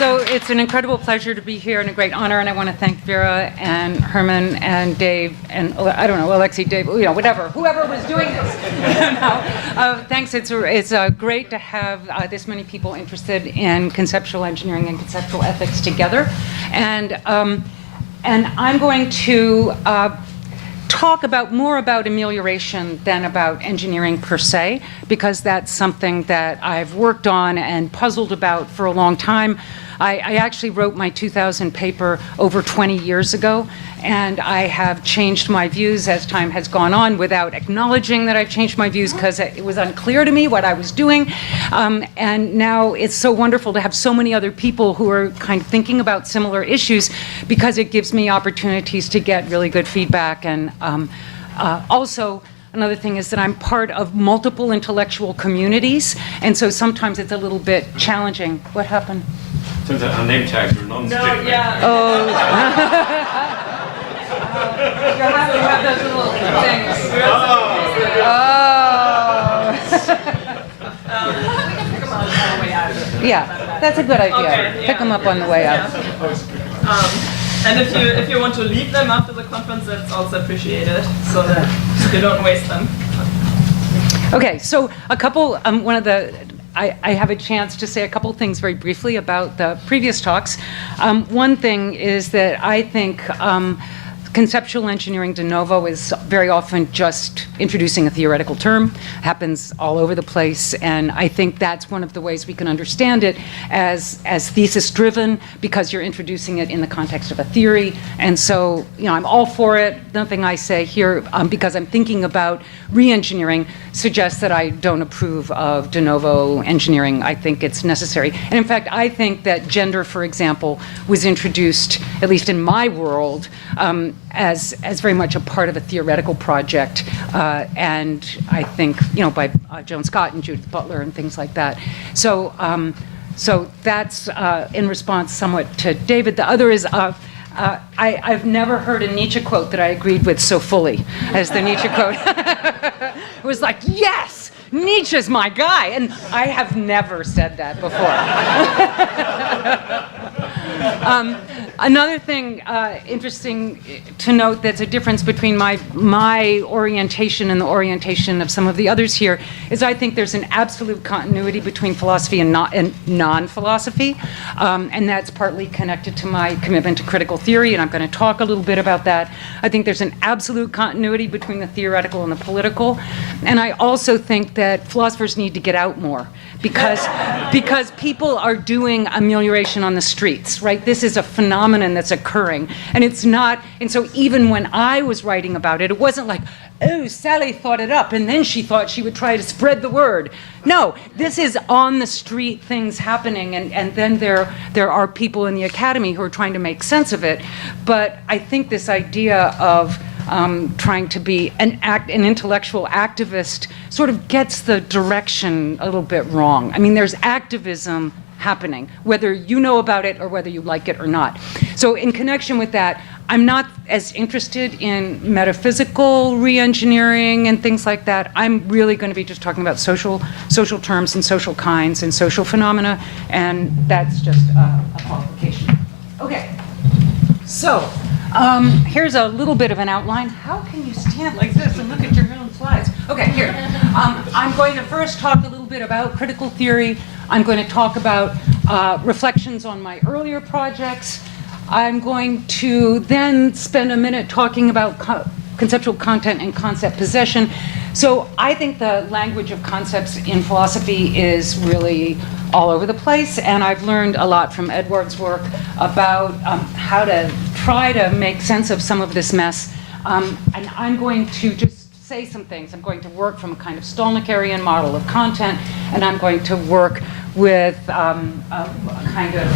So it's an incredible pleasure to be here and a great honor, and I want to thank Vera and Herman and Dave and, I don't know, Alexi, Dave, you know, whatever, whoever was doing this. Thanks, it's great to have this many people interested in conceptual engineering and conceptual ethics together. And I'm going to talk more about amelioration than about engineering per se, because that's something that I've worked on and puzzled about for a long time. I actually wrote my 2000 paper over 20 years ago, and I have changed my views as time has gone on without acknowledging that I've changed my views because it was unclear to me what I was doing. And now it's so wonderful to have so many other people who are kind of thinking about similar issues, because it gives me opportunities to get really good feedback. And also, another thing is that I'm part of multiple intellectual communities, and so sometimes it's a little bit challenging. What happened? Turns out our name tags are non-stick. No, yeah. Oh. You have those little things. Yeah, that's a good idea. Okay, yeah. Pick them up on the way out. And if you want to leave them after the conference, that's also appreciated, so that you don't waste them. Okay, so a couple, I have a chance to say a couple things very briefly about the previous talks. One thing is that I think conceptual engineering de novo is very often just introducing a theoretical term. Happens all over the place, and I think that's one of the ways we can understand it as thesis-driven, because you're introducing it in the context of a theory. And so, you know, I'm all for it. Nothing I say here, because I'm thinking about re-engineering, suggests that I don't approve of de novo engineering. I think it's necessary. And in fact, I think that gender, for example, was introduced, at least in my world, as very much a part of a theoretical project, and I think, you know, by Joan Scott and Judith Butler and things like that. So that's in response somewhat to David. The other is I've never heard a Nietzsche quote that I agreed with so fully as the Nietzsche quote. It was like, yes, Nietzsche's my guy, and I have never said that before. Another thing interesting to note that's a difference between my orientation and the orientation of some of the others here is I think there's an absolute continuity between philosophy and non-philosophy, and that's partly connected to my commitment to critical theory, and I'm going to talk a little bit about that. I think there's an absolute continuity between the theoretical and the political, and I also think that philosophers need to get out more, because people are doing amelioration on the streets, right? This is a phenomenon that's occurring, and it's not, and so even when I was writing about it, it wasn't like, oh, Sally thought it up, and then she thought she would try to spread the word. No, this is on the street things happening, and then there are people in the academy who are trying to make sense of it. But I think this idea of trying to be an intellectual activist sort of gets the direction a little bit wrong. I mean, there's activism happening, whether you know about it or whether you like it or not. So in connection with that, I'm not as interested in metaphysical re-engineering and things like that. I'm really going to be just talking about social terms and social kinds and social phenomena, and that's just a qualification. Okay, so here's a little bit of an outline. How can you stand like this and look at your own slides? Okay, here. I'm going to first talk a little bit about critical theory. I'm going to talk about reflections on my earlier projects. I'm going to then spend a minute talking about conceptual content and concept possession. So I think the language of concepts in philosophy is really all over the place, and I've learned a lot from Edward's work about how to try to make sense of some of this mess. And I'm going to just say some things. I'm going to work from a kind of Stolnikerian model of content, and I'm going to work with a kind of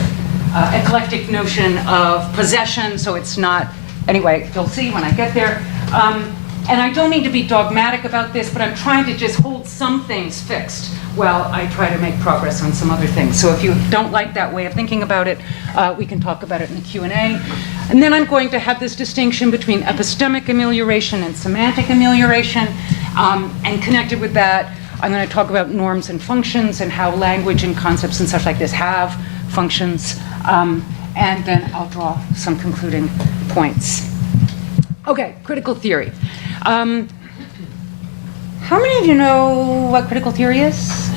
eclectic notion of possession, so it's not, anyway, you'll see when I get there. And I don't mean to be dogmatic about this, but I'm trying to just hold some things fixed while I try to make progress on some other things. So if you don't like that way of thinking about it, we can talk about it in the Q&A. And then I'm going to have this distinction between epistemic amelioration and semantic amelioration. And connected with that, I'm going to talk about norms and functions and how language and concepts and stuff like this have functions. And then I'll draw some concluding points. Okay, critical theory. How many of you know what critical theory is?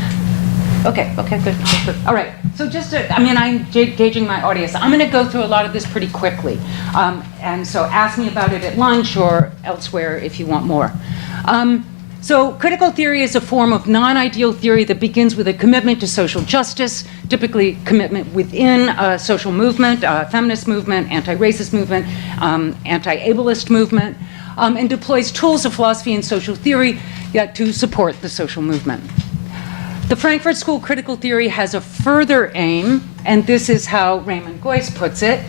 Okay, good. All right, so I'm gauging my audience. I'm going to go through a lot of this pretty quickly. And so ask me about it at lunch or elsewhere if you want more. So critical theory is a form of non-ideal theory that begins with a commitment to social justice, typically commitment within a social movement, feminist movement, anti-racist movement, anti-ableist movement, and deploys tools of philosophy and social theory to support the social movement. The Frankfurt School critical theory has a further aim, and this is how Raymond Geuss puts it.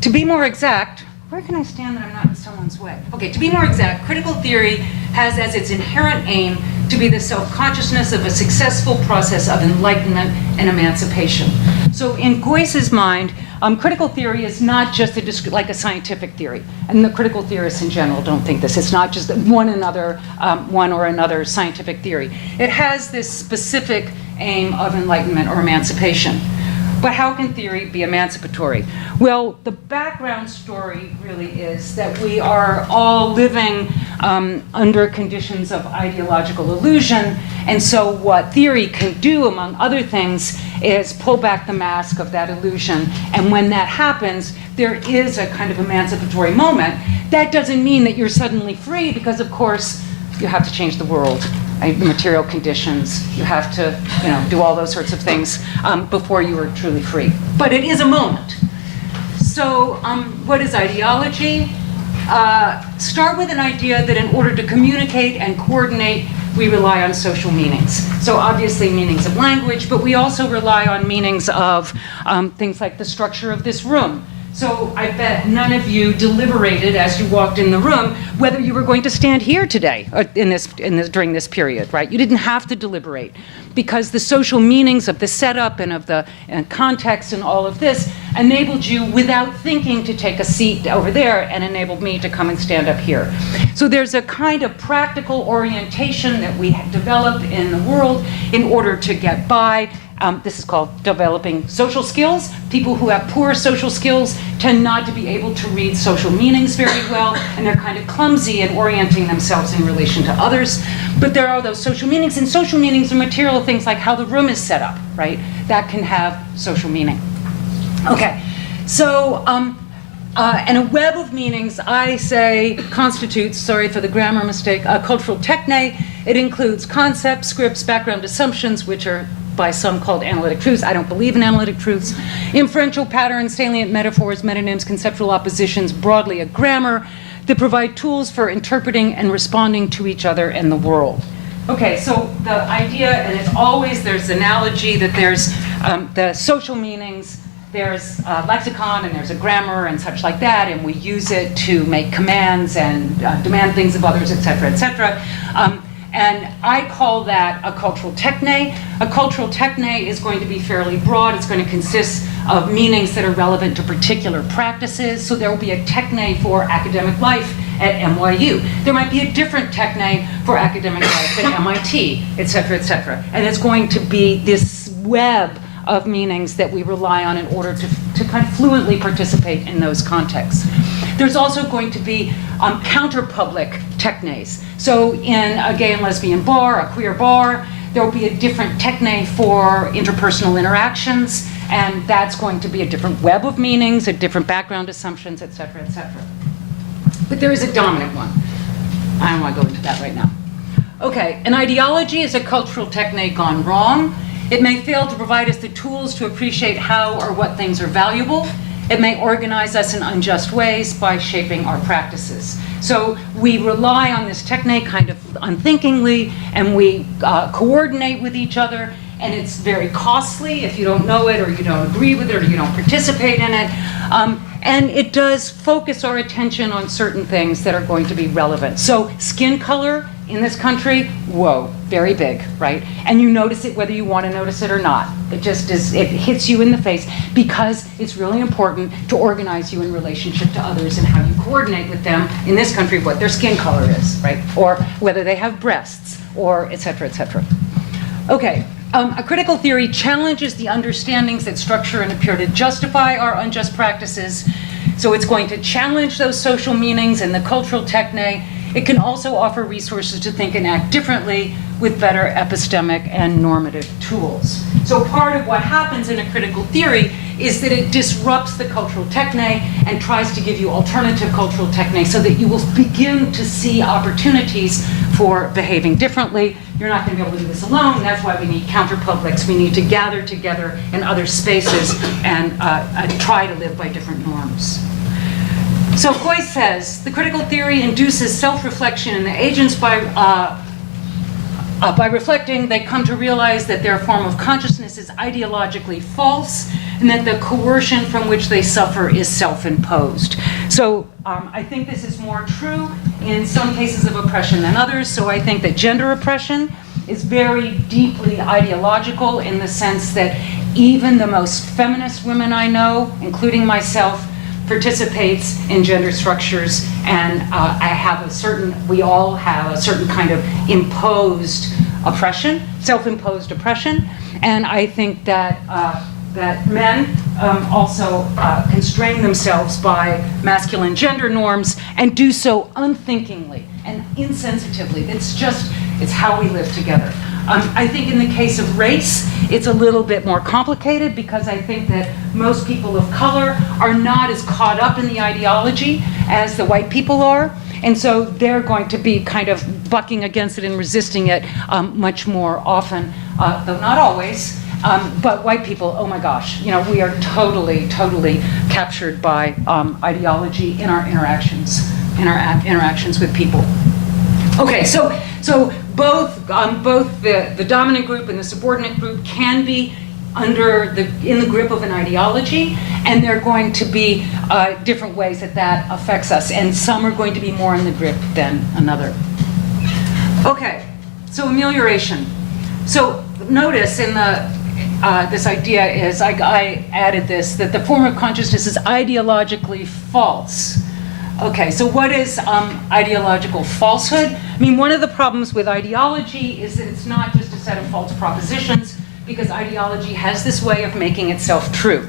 To be more exact, where can I stand that I'm not in someone's way? Okay, to be more exact, critical theory has as its inherent aim to be the self-consciousness of a successful process of enlightenment and emancipation. So in Geuss's mind, critical theory is not just like a scientific theory, and the critical theorists in general don't think this. It's not just one or another scientific theory. It has this specific aim of enlightenment or emancipation. But how can theory be emancipatory? Well, the background story really is that we are all living under conditions of ideological illusion, and so what theory can do, among other things, is pull back the mask of that illusion, and when that happens, there is a kind of emancipatory moment. That doesn't mean that you're suddenly free, because of course, you have to change the world. The material conditions, you have to do all those sorts of things before you are truly free. But it is a moment. So what is ideology? Start with an idea that in order to communicate and coordinate, we rely on social meanings. So obviously meanings of language, but we also rely on meanings of things like the structure of this room. So I bet none of you deliberated as you walked in the room whether you were going to stand here today during this period, right? You didn't have to deliberate because the social meanings of the setup and of the context and all of this enabled you without thinking to take a seat over there and enabled me to come and stand up here. So there's a kind of practical orientation that we develop in the world in order to get by. This is called developing social skills. People who have poor social skills tend not to be able to read social meanings very well, and they're kind of clumsy in orienting themselves in relation to others. But there are those social meanings, and social meanings are material things like how the room is set up, right? That can have social meaning. Okay, so, and a web of meanings, I say, constitutes, sorry for the grammar mistake, a cultural techne. It includes concepts, scripts, background assumptions, which are by some called analytic truths. I don't believe in analytic truths. Inferential patterns, salient metaphors, metonyms, conceptual oppositions, broadly a grammar that provide tools for interpreting and responding to each other and the world. Okay, so the idea, and it's always, there's analogy that there's the social meanings, there's a lexicon and there's a grammar and such like that, and we use it to make commands and demand things of others, et cetera, et cetera. And I call that a cultural techne. A cultural techne is going to be fairly broad. It's going to consist of meanings that are relevant to particular practices. So there will be a techne for academic life at NYU. There might be a different techne for academic life at MIT, et cetera, et cetera. And it's going to be this web of meanings that we rely on in order to kind of fluently participate in those contexts. There's also going to be counter-public technes. So in a gay and lesbian bar, a queer bar, there will be a different techne for interpersonal interactions, and that's going to be a different web of meanings, a different background assumptions, et cetera, et cetera. But there is a dominant one. I don't want to go into that right now. Okay, an ideology is a cultural techne gone wrong. It may fail to provide us the tools to appreciate how or what things are valuable. It may organize us in unjust ways by shaping our practices. So we rely on this techne kind of unthinkingly, and we coordinate with each other, and it's very costly if you don't know it or you don't agree with it or you don't participate in it. And it does focus our attention on certain things that are going to be relevant. So skin color in this country, whoa, very big, right? And you notice it whether you want to notice it or not. It just is, it hits you in the face because it's really important to organize you in relationship to others and how you coordinate with them in this country, what their skin color is, right? Or whether they have breasts, or et cetera, et cetera. Okay, A critical theory challenges the understandings that structure and appear to justify our unjust practices. So it's going to challenge those social meanings and the cultural techne. It can also offer resources to think and act differently with better epistemic and normative tools. So part of what happens in a critical theory is that it disrupts the cultural techne and tries to give you alternative cultural techne so that you will begin to see opportunities for behaving differently. You're not going to be able to do this alone. That's why we need counterpublics. We need to gather together in other spaces and try to live by different norms. So Coy says, the critical theory induces self-reflection in the agents by reflecting, they come to realize that their form of consciousness is ideologically false and that the coercion from which they suffer is self-imposed. So I think this is more true in some cases of oppression than others. So I think that gender oppression is very deeply ideological in the sense that even the most feminist women I know, including myself, participates in gender structures, and we all have a certain kind of imposed oppression, self-imposed oppression, and I think that that men also constrain themselves by masculine gender norms and do so unthinkingly and insensitively. It's how we live together. I think in the case of race, it's a little bit more complicated because I think that most people of color are not as caught up in the ideology as the white people are. And so they're going to be kind of bucking against it and resisting it much more often, though not always. But white people, oh my gosh, we are totally, totally captured by ideology in our interactions with people. Okay, so both the dominant group and the subordinate group can be in the grip of an ideology, and there are going to be different ways that affects us, and some are going to be more in the grip than another. Okay, so amelioration. So notice in this idea is, I added this, that the form of consciousness is ideologically false. Okay, so what is ideological falsehood? I mean, one of the problems with ideology is that it's not just a set of false propositions, because ideology has this way of making itself true,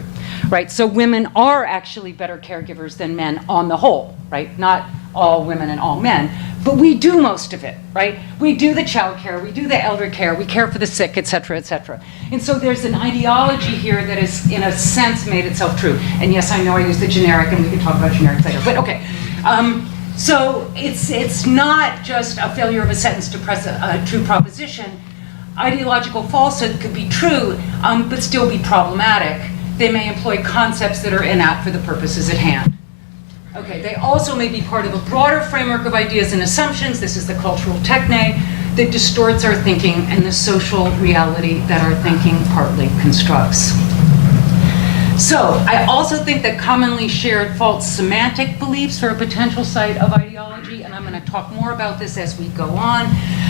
right? So women are actually better caregivers than men on the whole, right? Not all women and all men, but we do most of it, right? We do the child care, we do the elder care, we care for the sick, et cetera, et cetera. And so there's an ideology here that is, in a sense, made itself true. And yes, I know I use the generic, and we can talk about generics later, but okay. So it's not just a failure of a sentence to press a true proposition. Ideological falsehood could be true, but still be problematic. They may employ concepts that are inapt for the purposes at hand. Okay, they also may be part of a broader framework of ideas and assumptions. This is the cultural techne that distorts our thinking and the social reality that our thinking partly constructs. So I also think that commonly shared false semantic beliefs are a potential site of ideology, and I'm going to talk more about this as we go on,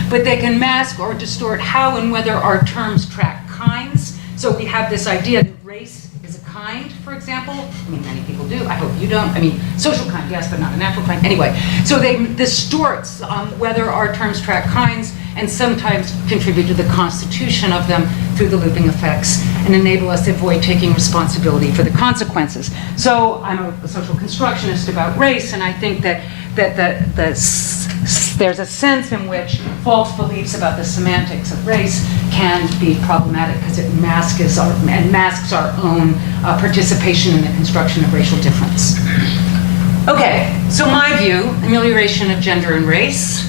but they can mask or distort how and whether our terms track kinds. So we have this idea that race is a kind, for example. I mean, many people do. I hope you don't. I mean, social kind, yes, but not a natural kind. Anyway, so they distorts whether our terms track kinds, and sometimes contribute to the constitution of them through the looping effects and enable us to avoid taking responsibility for the consequences. So I'm a social constructionist about race, and I think that there's a sense in which false beliefs about the semantics of race can be problematic because it masks our own participation in the construction of racial difference. Okay, so my view, amelioration of gender and race.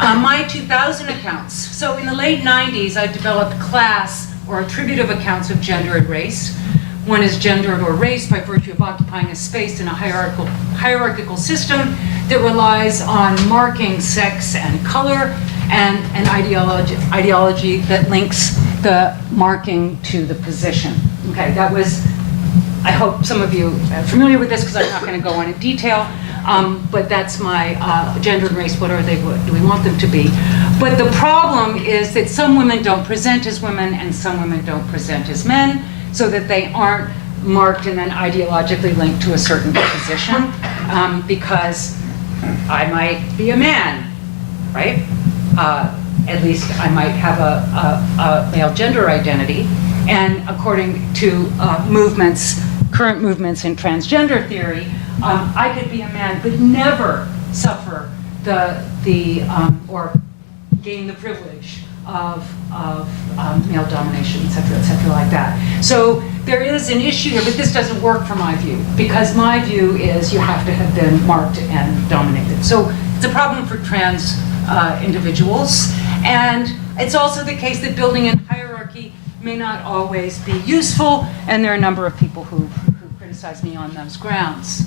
My 2000 accounts. So in the late 90s, I developed class or attributive accounts of gender and race. One is gendered or race by virtue of occupying a space in a hierarchical system that relies on marking sex and color, and an ideology that links the marking to the position. Okay, that was, I hope some of you are familiar with this because I'm not going to go into detail. But that's my gender and race. What are they? What do we want them to be? But the problem is that some women don't present as women and some women don't present as men, so that they aren't marked and then ideologically linked to a certain position, because I might be a man, right? at least I might have a male gender identity, and according to current movements in transgender theory, I could be a man but never suffer or gain the privilege of male domination, et cetera, like that. So there is an issue here, but this doesn't work for my view, because my view is you have to have been marked and dominated. So it's a problem for trans individuals, and it's also the case that building in hierarchy may not always be useful, and there are a number of people who criticize me on those grounds.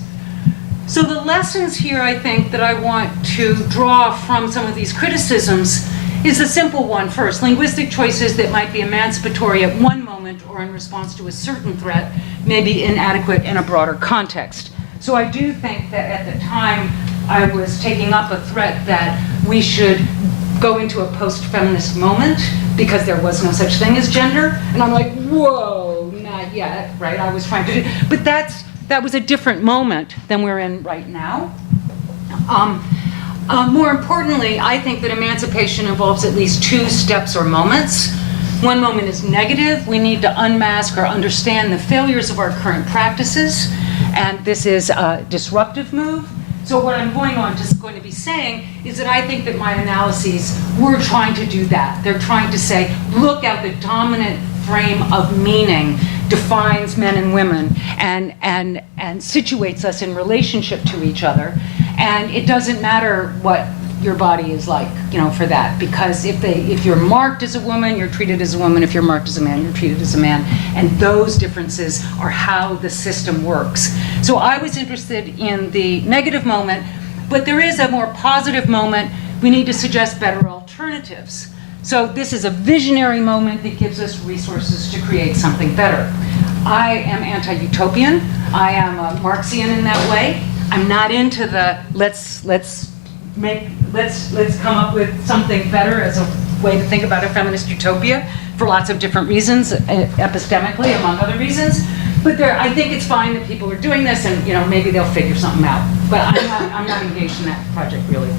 So the lessons here, I think, that I want to draw from some of these criticisms is a simple one first. Linguistic choices that might be emancipatory at one moment or in response to a certain threat may be inadequate in a broader context. So I do think that at the time I was taking up a threat that we should go into a post-feminist moment because there was no such thing as gender. And I'm like, whoa, not yet, right? I was trying to do, but that was a different moment than we're in right now. More importantly, I think that emancipation involves at least two steps or moments. One moment is negative. We need to unmask or understand the failures of our current practices, and this is a disruptive move. So what I'm going to be saying is that I think that my analyses were trying to do that. They're trying to say, look at the dominant frame of meaning defines men and women and situates us in relationship to each other. And it doesn't matter what your body is like, for that, because if you're marked as a woman, you're treated as a woman. If you're marked as a man, you're treated as a man. And those differences are how the system works. So I was interested in the negative moment, but there is a more positive moment. We need to suggest better alternatives. So this is a visionary moment that gives us resources to create something better. I am anti-utopian. I am a Marxian in that way. I'm not into the let's come up with something better as a way to think about a feminist utopia for lots of different reasons, epistemically, among other reasons. But I think it's fine that people are doing this, and maybe they'll figure something out. But I'm not engaged in that project really.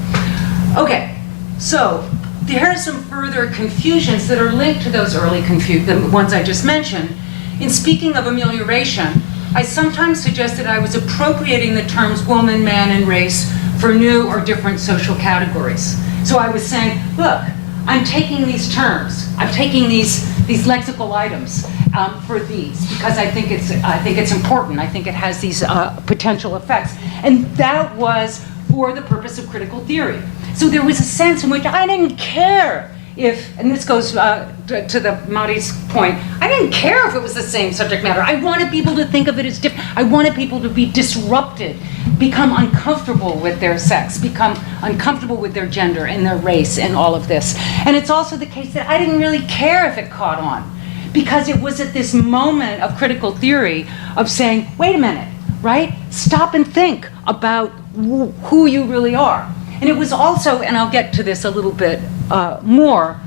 Okay, so there are some further confusions that are linked to those early the ones I just mentioned. In speaking of amelioration, I sometimes suggested I was appropriating the terms woman, man, and race for new or different social categories. So I was saying, look, I'm taking these terms, I'm taking these lexical items for these because I think it's important. I think it has these potential effects, and that was for the purpose of critical theory. So there was a sense in which I didn't care if, and this goes to the Mari's point, I didn't care if it was the same subject matter. I wanted people to think of it as different. I wanted people to be disrupted, become uncomfortable with their sex, become uncomfortable with their gender and their race and all of this. And it's also the case that I didn't really care if it caught on, because it was at this moment of critical theory of saying, wait a minute, right? Stop and think about who you really are. And it was also, and I'll get to this a little bit more,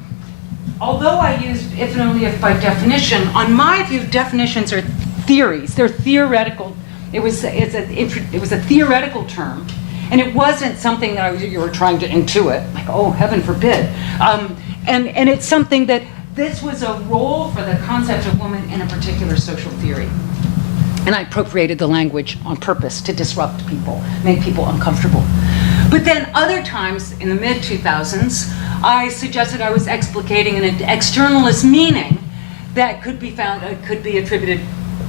although I used if and only if by definition, on my view, definitions are theories. They're theoretical. It was a theoretical term, and it wasn't something that you were trying to intuit, like, oh, heaven forbid. And it's something that this was a role for the concept of woman in a particular social theory. And I appropriated the language on purpose to disrupt people, make people uncomfortable. But then other times in the mid-2000s, I suggested I was explicating an externalist meaning that could be attributed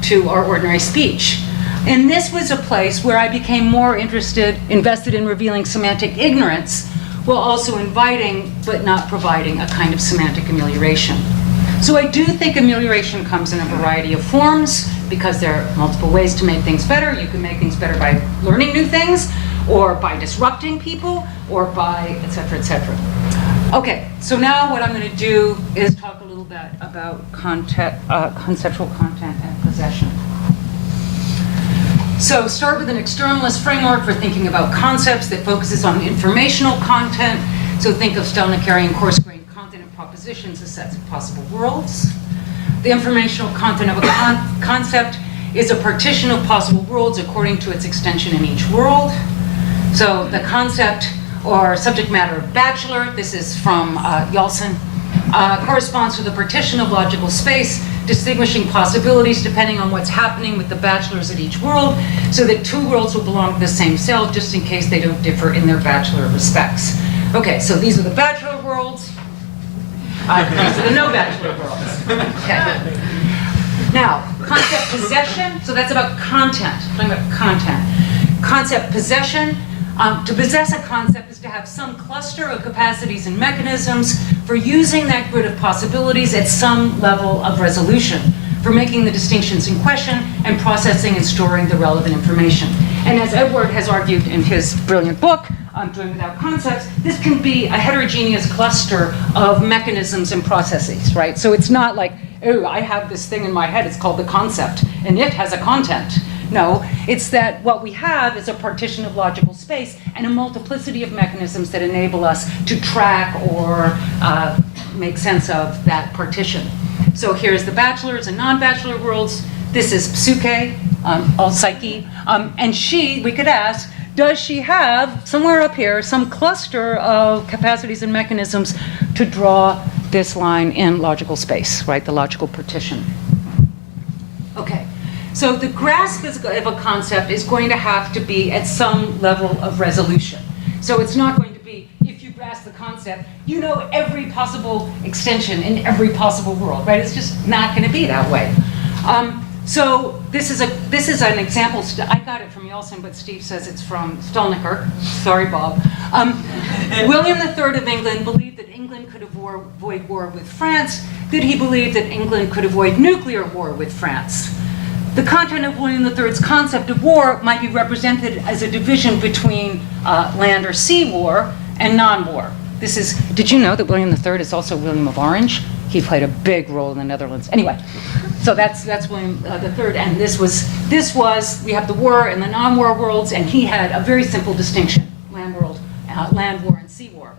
to our ordinary speech. And this was a place where I became more invested in revealing semantic ignorance, while also inviting, but not providing, a kind of semantic amelioration. So I do think amelioration comes in a variety of forms, because there are multiple ways to make things better. You can make things better by learning new things, or by disrupting people, or by et cetera, et cetera. Okay, so now what I'm going to do is talk a little bit about conceptual content and possession. So start with an externalist framework for thinking about concepts that focuses on informational content. So think of Stelnickerian coarse-grained content and propositions as sets of possible worlds. The informational content of a concept is a partition of possible worlds according to its extension in each world. So the concept or subject matter of bachelor, this is from Yalson, corresponds to the partition of logical space, distinguishing possibilities depending on what's happening with the bachelors at each world, so that two worlds will belong to the same self, just in case they don't differ in their bachelor respects. Okay, so these are the bachelor worlds. These are the no bachelor worlds. Okay. Now, concept possession, so that's about content, talking about content. Concept possession, to possess a concept is to have some cluster of capacities and mechanisms for using that grid of possibilities at some level of resolution, for making the distinctions in question and processing and storing the relevant information. And as Edward has argued in his brilliant book, Doing Without Concepts, this can be a heterogeneous cluster of mechanisms and processes, right? So it's not like, oh, I have this thing in my head, it's called the concept, and it has a content. No, it's that what we have is a partition of logical space and a multiplicity of mechanisms that enable us to track or make sense of that partition. So here's the bachelors and non-bachelor worlds. This is Psuke, all Psyche, and she, we could ask, does she have, somewhere up here, some cluster of capacities and mechanisms to draw this line in logical space, right, the logical partition? Okay, so the grasp of a concept is going to have to be at some level of resolution. So it's not going to be, if you grasp the concept, you know every possible extension in every possible world, right? It's just not going to be that way. So this is an example. I got it from Yeltsin, but Steve says it's from Stolniker. Sorry, Bob. William III of England believed that England could avoid war with France. Did he believe that England could avoid nuclear war with France? The content of William III's concept of war might be represented as a division between land or sea war and non-war. Did you know that William III is also William of Orange? He played a big role in the Netherlands. Anyway, so that's William III, and this was, we have the war and the non-war worlds, and he had a very simple distinction, land war and sea war.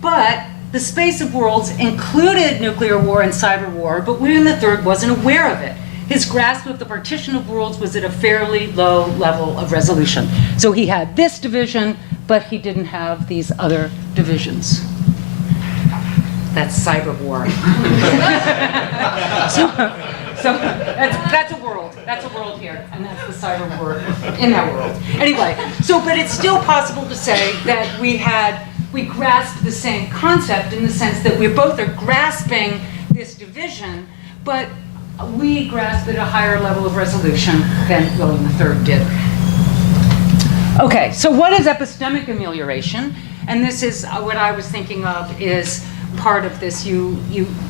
But the space of worlds included nuclear war and cyber war, but William III wasn't aware of it. His grasp of the partition of worlds was at a fairly low level of resolution. So he had this division, but he didn't have these other divisions. That's cyber war. so that's a world. That's a world here, and that's the cyber war in that world. Anyway, but it's still possible to say that we grasped the same concept in the sense that we both are grasping this division, but we grasped at a higher level of resolution than William III did. Okay, so what is epistemic amelioration? And this is what I was thinking of is part of this. You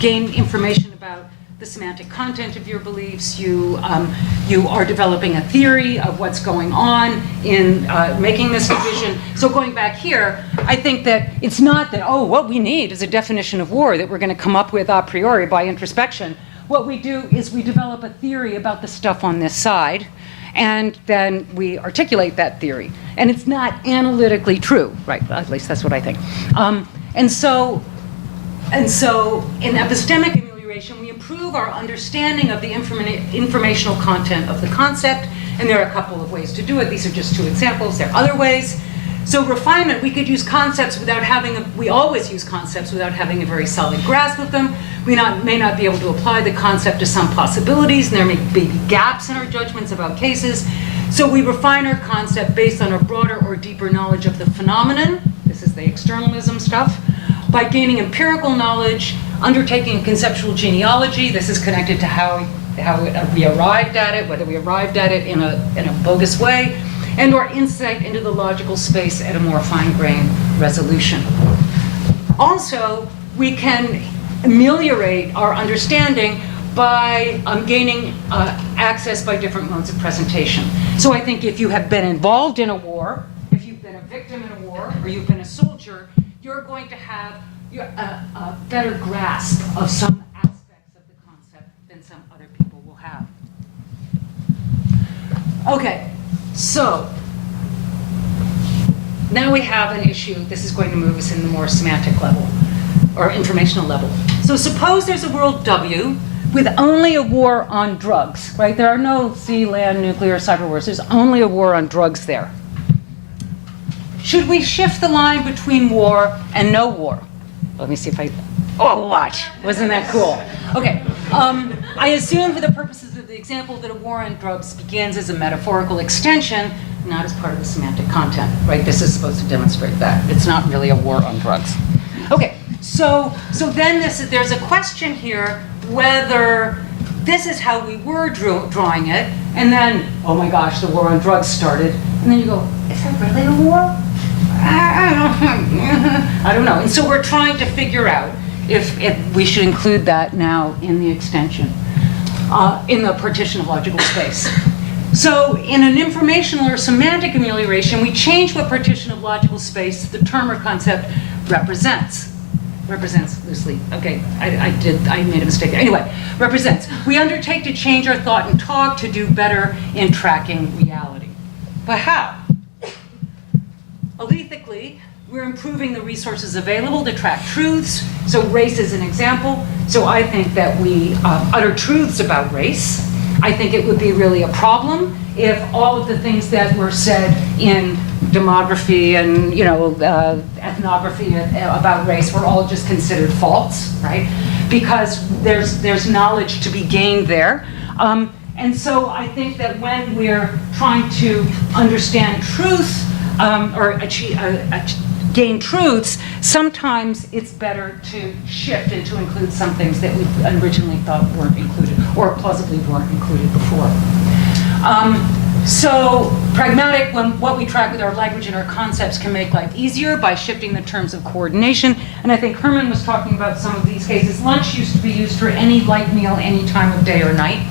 gain information about the semantic content of your beliefs. You are developing a theory of what's going on in making this division. So going back here, I think that it's not that, oh, what we need is a definition of war that we're going to come up with a priori by introspection. What we do is we develop a theory about the stuff on this side, and then we articulate that theory. And it's not analytically true, right? At least that's what I think. And so in epistemic amelioration, we improve our understanding of the informational content of the concept, and there are a couple of ways to do it. These are just two examples. There are other ways. So refinement, we could use concepts without we always use concepts without having a very solid grasp of them. We may not be able to apply the concept to some possibilities, and there may be gaps in our judgments about cases. So we refine our concept based on a broader or deeper knowledge of the phenomenon. This is the externalism stuff. By gaining empirical knowledge, undertaking conceptual genealogy. This is connected to how we arrived at it, whether we arrived at it in a bogus way, and or insight into the logical space at a more fine-grained resolution. Also, we can ameliorate our understanding by gaining access by different modes of presentation. So I think if you have been involved in a war, if you've been a victim in a war, or you've been a soldier, you're going to have a better grasp of some aspects of the concept than some other people will have. Okay, so now we have an issue. This is going to move us in the more semantic level, or informational level. So suppose there's a world W with only a war on drugs, right? There are no sea, land, nuclear, cyber wars. There's only a war on drugs there. should we shift the line between war and no war? Let me see if I, oh, watch. Wasn't that cool? Okay. I assume for the purposes of the example that a war on drugs begins as a metaphorical extension, not as part of the semantic content, right? This is supposed to demonstrate that. It's not really a war on drugs. Okay, so then there's a question here whether this is how we were drawing it, and then, oh my gosh, the war on drugs started, and then you go, is that really a war? I don't know. And so we're trying to figure out if we should include that now in the extension, in the partition of logical space. So in an informational or semantic amelioration, we change what partition of logical space the term or concept represents. Represents loosely. Okay, I made a mistake. Anyway, represents. We undertake to change our thought and talk to do better in tracking reality. But how? Alethically, we're improving the resources available to track truths. So race is an example. So I think that we utter truths about race. I think it would be really a problem if all of the things that were said in demography and ethnography about race were all just considered false, right? Because there's knowledge to be gained there. And so I think that when we're trying to understand truth or gain truths, sometimes it's better to shift and to include some things that we originally thought weren't included or plausibly weren't included before. So pragmatic, what we track with our language and our concepts can make life easier by shifting the terms of coordination. And I think Herman was talking about some of these cases. Lunch used to be used for any light meal, any time of day or night.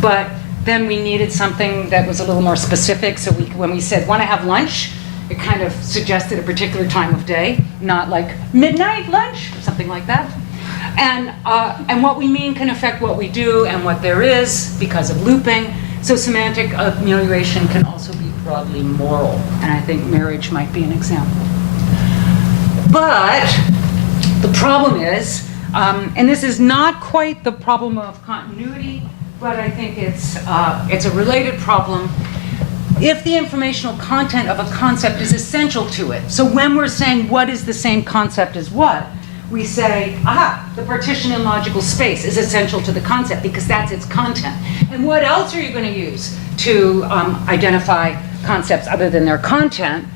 But then we needed something that was a little more specific. So when we said, want to have lunch, it kind of suggested a particular time of day, not like midnight lunch or something like that. And what we mean can affect what we do and what there is because of looping. So semantic amelioration can also be broadly moral, and I think marriage might be an example. But the problem is, and this is not quite the problem of continuity, but I think it's a related problem. If the informational content of a concept is essential to it, so when we're saying what is the same concept as what, we say, the partition in logical space is essential to the concept because that's its content. And what else are you going to use to identify concepts other than their content?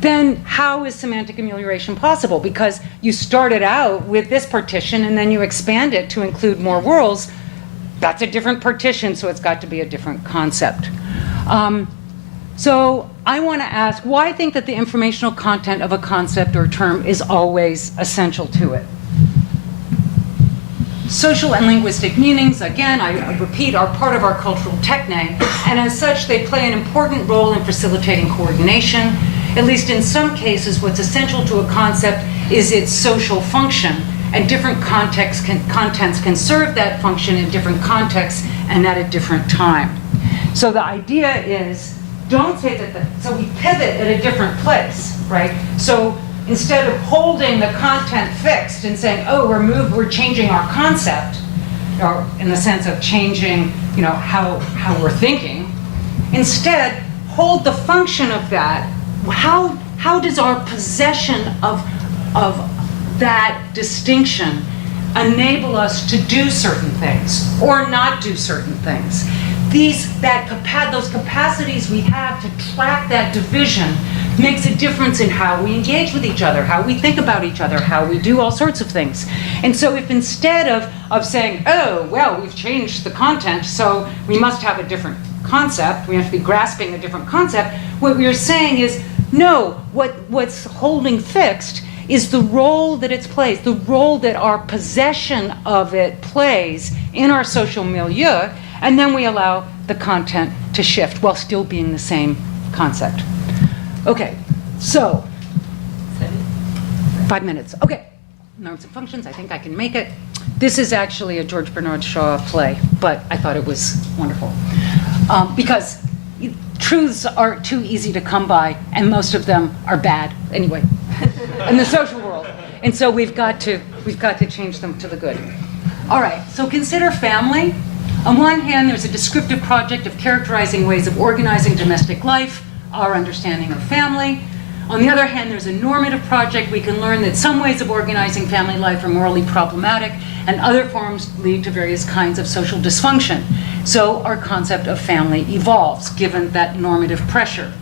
Then how is semantic amelioration possible? Because you started out with this partition and then you expand it to include more worlds. That's a different partition, so it's got to be a different concept. So I want to ask, why think that the informational content of a concept or term is always essential to it? Social and linguistic meanings, again, I repeat, are part of our cultural techne, and as such, they play an important role in facilitating coordination. At least in some cases, what's essential to a concept is its social function, and different contents can serve that function in different contexts and at a different time. So the idea is, don't say that, so we pivot at a different place, right? So instead of holding the content fixed and saying, oh, we're changing our concept, or in the sense of changing, how we're thinking, instead, hold the function of that. How does our possession of that distinction enable us to do certain things or not do certain things? Those capacities we have to track that division makes a difference in how we engage with each other, how we think about each other, how we do all sorts of things. And so if instead of saying, oh, well, we've changed the content, so we must have a different concept, we have to be grasping a different concept, what we're saying is, no, what's holding fixed is the role that it plays, the role that our possession of it plays in our social milieu, and then we allow the content to shift while still being the same concept. Okay, so 5 minutes. Okay, norms and functions, I think I can make it. This is actually a George Bernard Shaw play, but I thought it was wonderful. Because truths are too easy to come by, and most of them are bad anyway, in the social world. And so we've got to change them to the good. All right, so consider family. On one hand, there's a descriptive project of characterizing ways of organizing domestic life, our understanding of family. On the other hand, there's a normative project. We can learn that some ways of organizing family life are morally problematic and other forms lead to various kinds of social dysfunction. So our concept of family evolves given that normative pressure.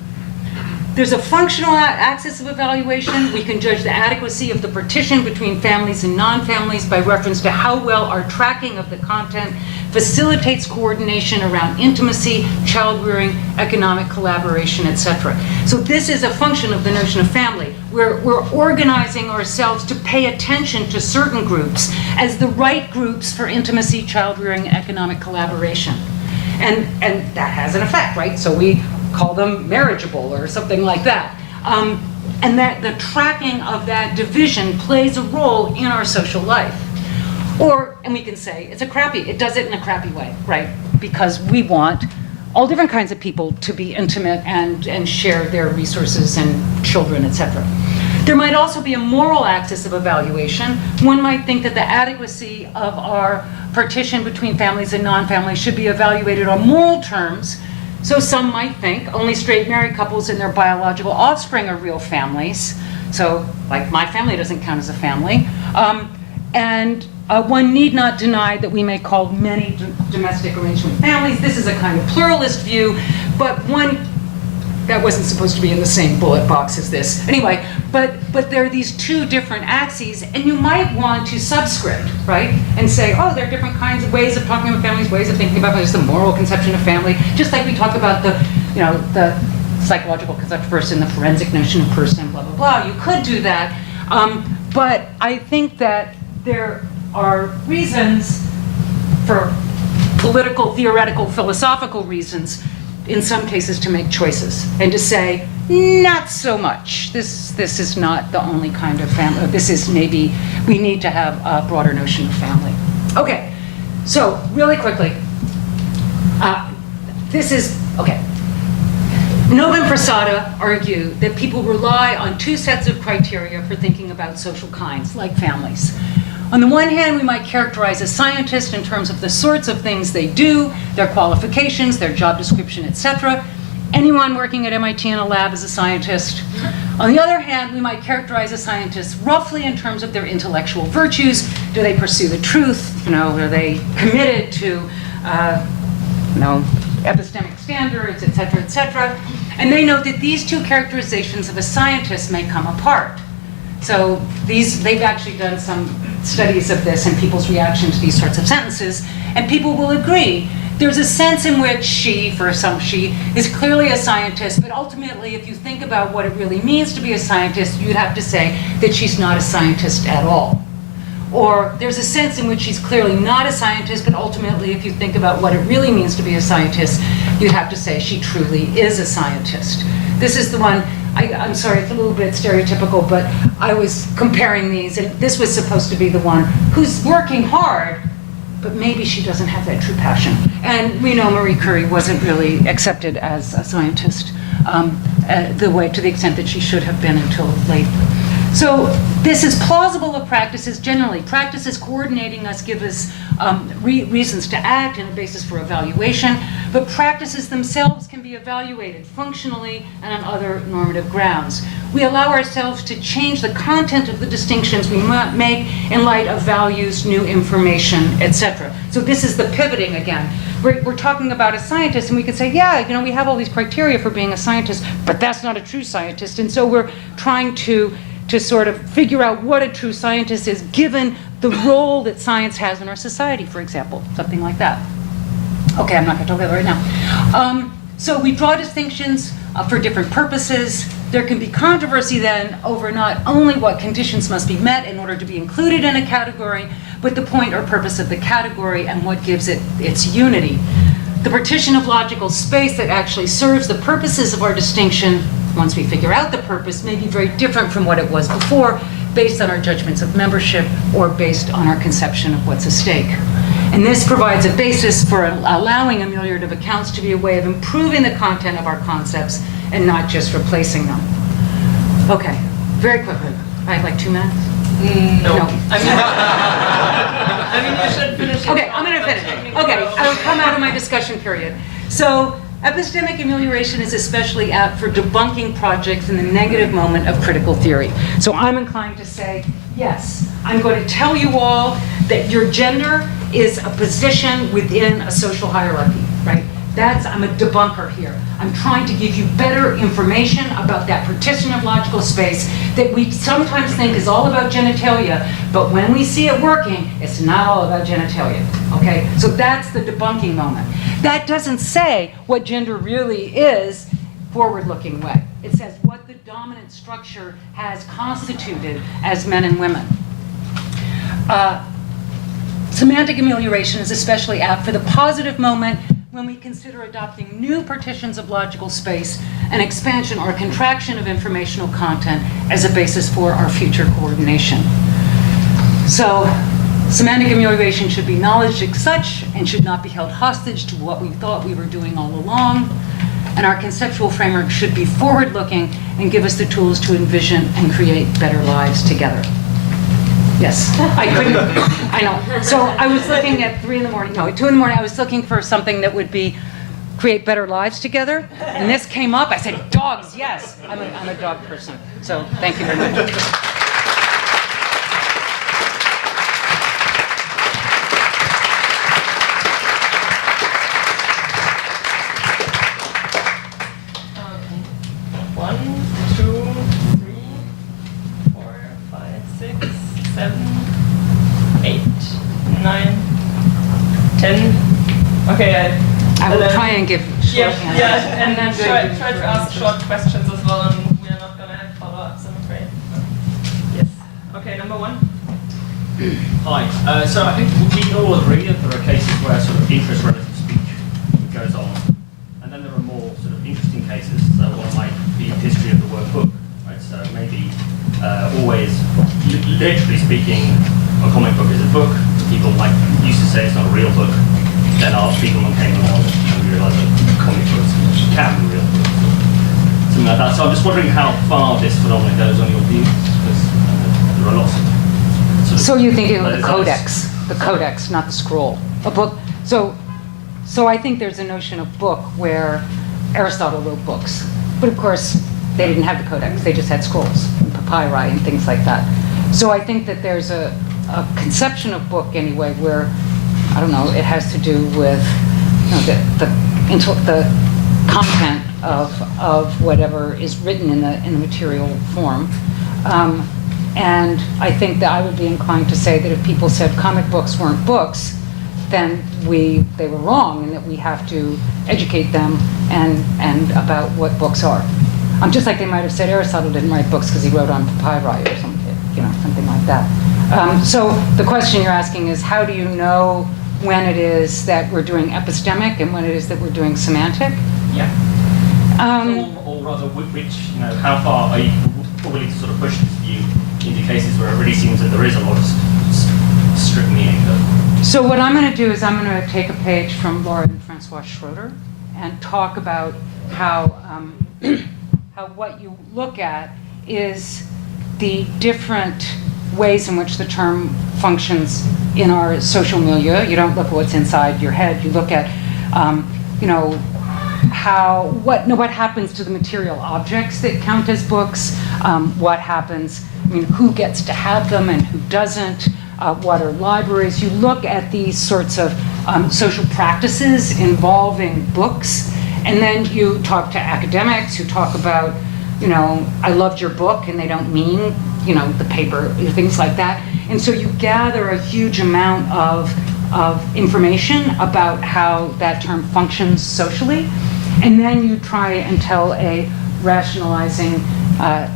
There's a functional axis of evaluation. We can judge the adequacy of the partition between families and non-families by reference to how well our tracking of the content facilitates coordination around intimacy, child-rearing, economic collaboration, etc. So this is a function of the notion of family. We're organizing ourselves to pay attention to certain groups as the right groups for intimacy, child-rearing, economic collaboration. And that has an effect, right? So we call them marriageable or something like that. And that the tracking of that division plays a role in our social life. Or, and we can say, it does it in a crappy way, right? Because we want all different kinds of people to be intimate and share their resources and children, etc. There might also be a moral axis of evaluation. One might think that the adequacy of our partition between families and non-families should be evaluated on moral terms. So some might think only straight married couples and their biological offspring are real families. So, like, my family doesn't count as a family. One need not deny that we may call many domestic arrangement families. This is a kind of pluralist view, but one that wasn't supposed to be in the same bullet box as this. Anyway, but there are these two different axes, and you might want to subscript, right? And say, oh, there are different kinds of ways of talking about families, ways of thinking about families, the moral conception of family, just like we talk about the psychological concept of person, the forensic notion of person, blah, blah, blah. You could do that, but I think that there are reasons for political, theoretical, philosophical reasons in some cases to make choices and to say, not so much. This is not the only kind of family. This is maybe, we need to have a broader notion of family. Okay, so really quickly, Nova and Prasada argue that people rely on two sets of criteria for thinking about social kinds, like families. On the one hand, we might characterize a scientist in terms of the sorts of things they do, their qualifications, their job description, etc. Anyone working at MIT in a lab is a scientist. On the other hand, we might characterize a scientist roughly in terms of their intellectual virtues. Do they pursue the truth? Are they committed to epistemic standards, etc., etc.? And they note that these two characterizations of a scientist may come apart. So they've actually done some studies of this and people's reaction to these sorts of sentences, and people will agree. There's a sense in which she is clearly a scientist, but ultimately, if you think about what it really means to be a scientist, you'd have to say that she's not a scientist at all. Or there's a sense in which she's clearly not a scientist, but ultimately, if you think about what it really means to be a scientist, you'd have to say she truly is a scientist. This is the one, I'm sorry, it's a little bit stereotypical, but I was comparing these, and this was supposed to be the one who's working hard, but maybe she doesn't have that true passion. And we know Marie Curie wasn't really accepted as a scientist to the extent that she should have been until late. So this is plausible of practices generally. Practices coordinating us give us reasons to act and a basis for evaluation, but practices themselves can be evaluated functionally and on other normative grounds. We allow ourselves to change the content of the distinctions we make in light of values, new information, etc. So this is the pivoting again. We're talking about a scientist, and we could say, yeah, we have all these criteria for being a scientist, but that's not a true scientist. And so we're trying to sort of figure out what a true scientist is given the role that science has in our society, for example, something like that. Okay, I'm not going to talk about that right now. So we draw distinctions for different purposes. There can be controversy then over not only what conditions must be met in order to be included in a category, but the point or purpose of the category and what gives it its unity. The partition of logical space that actually serves the purposes of our distinction, once we figure out the purpose, may be very different from what it was before, based on our judgments of membership or based on our conception of what's at stake. And this provides a basis for allowing ameliorative accounts to be a way of improving the content of our concepts and not just replacing them. Okay, very quickly. I have like 2 minutes? No. I mean, you should finish it. Okay, I'm going to finish it. Okay, I will come out of my discussion period. So Epistemic amelioration is especially apt for debunking projects in the negative moment of critical theory. So I'm inclined to say, yes, I'm going to tell you all that your gender is a position within a social hierarchy, right? I'm a debunker here. I'm trying to give you better information about that partition of logical space that we sometimes think is all about genitalia, but when we see it working, it's not all about genitalia, okay? So that's the debunking moment. That doesn't say what gender really is, forward-looking way. It says what the dominant structure has constituted as men and women. Semantic amelioration is especially apt for the positive moment when we consider adopting new partitions of logical space, an expansion or contraction of informational content as a basis for our future coordination. So, semantic amelioration should be acknowledged as such and should not be held hostage to what we thought we were doing all along. And our conceptual framework should be forward-looking and give us the tools to envision and create better lives together. Yes, I couldn't, I know. So I was looking at 2 in the morning, I was looking for something that would be create better lives together. And this came up, I said, dogs, yes. I'm a dog person, so thank you very much. Okay, I will try and give short answers. Yeah, and then try to ask short questions as well, and we are not going to have follow-ups, I'm afraid. Yes. Okay, number 1. Hi. So I think we can all agree that there are cases where sort of interest relative speech goes on, and then there are more sort of interesting cases. So one might be a history of the word book, right? So maybe always, literally speaking, a comic book is a book. People used to say it's not a real book. Then our people came along and we realised that comic books can be real books. Something like that. So I'm just wondering how far this phenomenon goes on your view, because there are lots of So you're thinking of the Codex, not the scroll. A book. So I think there's a notion of book where Aristotle wrote books. But of course, they didn't have the Codex. They just had scrolls and papyri and things like that. So I think that there's a conception of book anyway where, I don't know, it has to do with the content of whatever is written in the material form. And I think that I would be inclined to say that if people said comic books weren't books, then they were wrong, and that we have to educate them and about what books are. Just like they might have said Aristotle didn't write books because he wrote on papyri or something like that. So the question you're asking is, how do you know when it is that we're doing epistemic and when it is that we're doing semantic? Yeah. Or rather, how far are you willing to sort of push this view into cases where it really seems that there is a lot of strict meaning? So what I'm going to do is I'm going to take a page from Laura and Francois Schroeder and talk about how what you look at is the different ways in which the term functions in our social milieu. You don't look at what's inside your head. You look at, what happens to the material objects that count as books. What happens? Who gets to have them and who doesn't? What are libraries? You look at these sorts of social practices involving books, and then you talk to academics who talk about, I loved your book, and they don't mean the paper, things like that. And so you gather a huge amount of information about how that term functions socially, and then you try and tell a rationalizing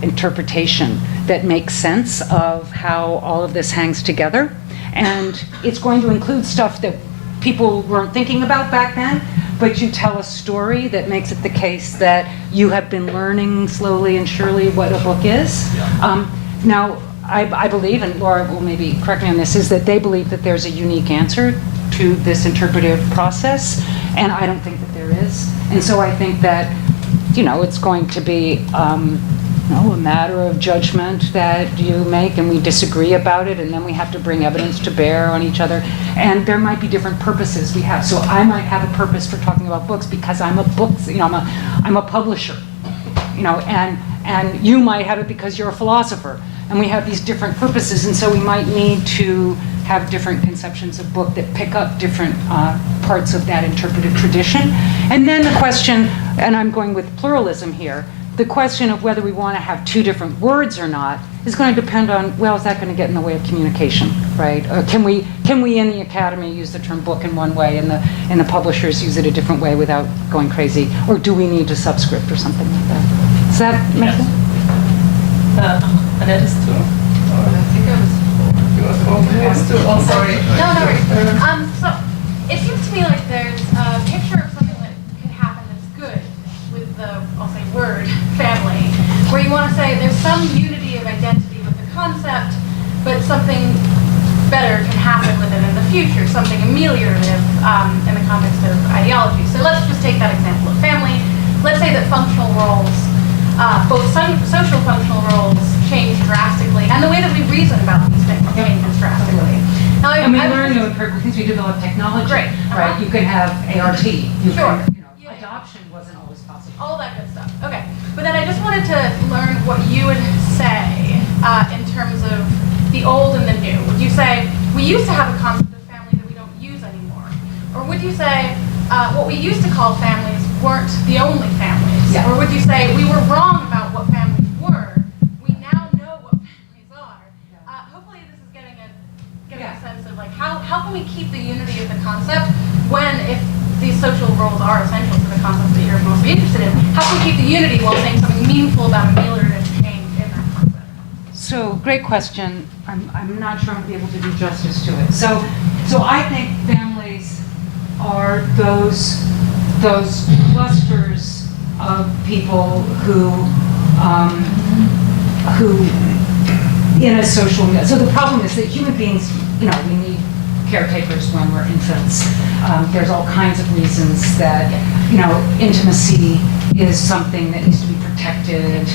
interpretation that makes sense of how all of this hangs together. And it's going to include stuff that people weren't thinking about back then, but you tell a story that makes it the case that you have been learning slowly and surely what a book is. Yeah. Now, I believe, and Laura will maybe correct me on this, is that they believe that there's a unique answer to this interpretive process, and I don't think that there is. And so I think that, it's going to be a matter of judgment that you make and we disagree about it, and then we have to bring evidence to bear on each other. And there might be different purposes we have. So I might have a purpose for talking about books because I'm I'm a publisher, and you might have it because you're a philosopher. And we have these different purposes, and so we might need to have different conceptions of book that pick up different parts of that interpretive tradition. And then the question, and I'm going with pluralism here, the question of whether we want to have two different words or not is going to depend on, well, is that going to get in the way of communication, right? Or can we in the academy use the term book in one way and the publishers use it a different way without going crazy? Or do we need a subscript or something like that? Does that make sense? Annette is two? I think I was Two. Oh, sorry. No, no worries. So it seems to me like there's a picture of something that could happen that's good with the, I'll say, word family, where you want to say there's some unity of identity with the concept, but something better can happen with it in the future, something ameliorative in the context of ideology. So let's just take that example of family. Let's say that functional roles, both social functional roles, change drastically, and the way that we reason about these things changes drastically. Now, And we learn new empirical things, we develop technology, Right. right? You can have ART, you Sure. can, Yeah. adoption wasn't always possible. all that good stuff. Okay, but then I just wanted to learn what you would say in terms of the old and the new. Would you say we used to have a concept of family that we don't use anymore? Or would you say what we used to call families weren't the only families? Yeah. Or would you say we were wrong about what families were? We now know what families are. Hopefully this is getting a sense of like how can we keep the unity of the concept when, if these social roles are essential to the concept that you're mostly interested in, how can we keep the unity while saying something meaningful about ameliorative change in that concept? So, great question. I'm not sure I'm going to be able to do justice to it. So I think families are those clusters of people who in a social, so the problem is that human beings, we need caretakers when we're infants. There's all kinds of reasons that, intimacy is something that needs to be protected,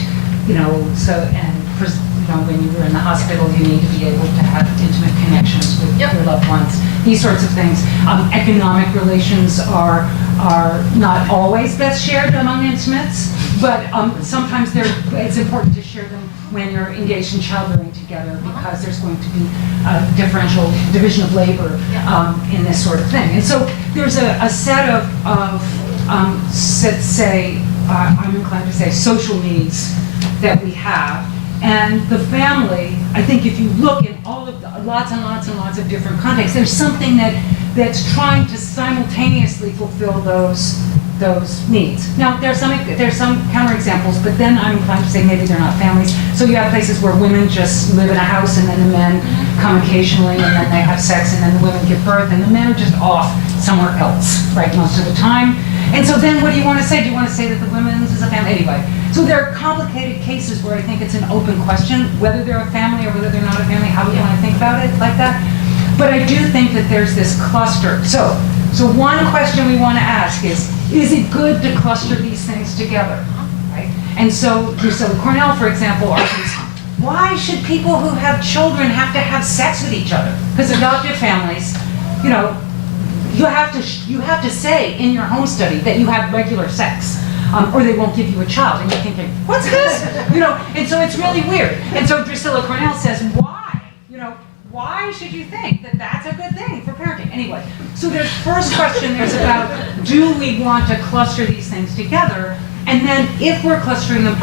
when you were in the hospital, you need to be able to have intimate connections with your loved ones. These sorts of things. Economic relations are not always best shared among intimates, but sometimes it's important to share them when you're engaged in childbearing together, because there's going to be a differential division of labor in this sort of thing. And so there's a set of I'm inclined to say, social needs that we have. And the family, I think if you look in all of lots and lots and lots of different contexts, there's something that's trying to simultaneously fulfill those needs. Now, there's some counterexamples, but then I'm inclined to say maybe they're not families. So you have places where women just live in a house, and then the men come occasionally, and then they have sex, and then the women give birth, and the men are just off somewhere else, right, most of the time. And so then what do you want to say? Do you want to say that the women's is a family? Anyway, so there are complicated cases where I think it's an open question, whether they're a family or whether they're not a family, how do you want to think about it like that? But I do think that there's this cluster. So one question we want to ask is it good to cluster these things together, right? And so Drusilla Cornell, for example, argues, why should people who have children have to have sex with each other? Because adoptive families, you have to say in your home study that you have regular sex, or they won't give you a child. And you're thinking, what's this? And so it's really weird. And so Drusilla Cornell says, why? Why should you think that that's a good thing for parenting? Anyway, so there's first question there's about, do we want to cluster these things together? And then if we're clustering them,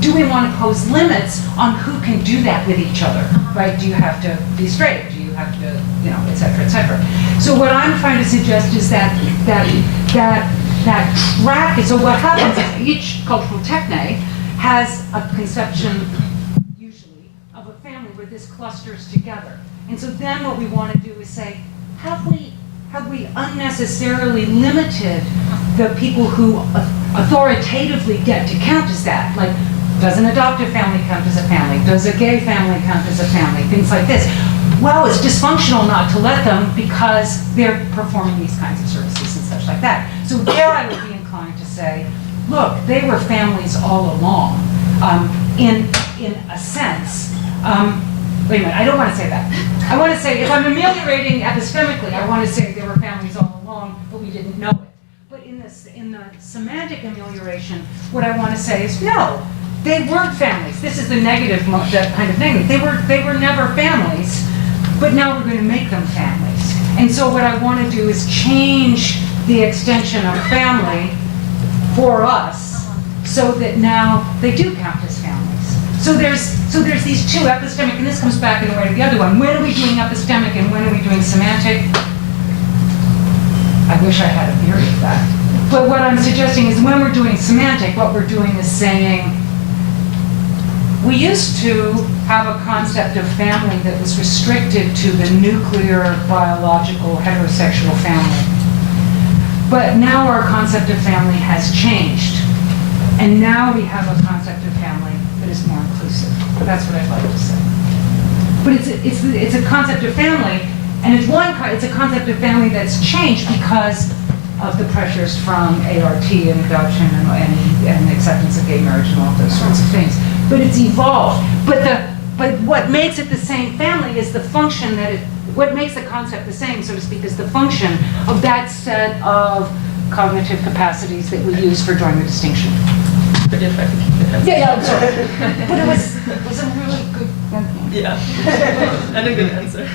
do we want to pose limits on who can do that with each other, right? Do you have to be straight? Do you have to, et cetera, et cetera? So what I'm trying to suggest is that track, so what happens is each cultural techne has a conception, usually, of a family where this clusters together. And so then what we want to do is say, have we unnecessarily limited the people who authoritatively get to count as that? Like, does an adoptive family count as a family? Does a gay family count as a family? Things like this. Well, it's dysfunctional not to let them because they're performing these kinds of services and such like that. So there I would be inclined to say, look, they were families all along. in a sense. Wait a minute, I don't want to say that. I want to say, if I'm ameliorating epistemically, I want to say there were families all along, but we didn't know it. But in the semantic amelioration, what I want to say is, no, they weren't families. This is the negative, that kind of thing. They were never families, but now we're going to make them families. And so what I want to do is change the extension of family for us, so that now they do count as families. So there's these two, epistemic, and this comes back in a way to the other one. When are we doing epistemic and when are we doing semantic? I wish I had a theory of that. But what I'm suggesting is when we're doing semantic, what we're doing is saying, we used to have a concept of family that was restricted to the nuclear, biological, heterosexual family. But now our concept of family has changed. And now we have a concept of family that is more inclusive. That's what I'd like to say. But it's a concept of family, and it's a concept of family that's changed because of the pressures from ART and adoption and acceptance of gay marriage and all those sorts of things. But it's evolved. But what makes it the same family is the function that what makes the concept the same, so to speak, is the function of that set of cognitive capacities that we use for drawing the distinction. But if I could keep it as Yeah, I'm sorry. But it was a really good answer. Yeah, and a good answer.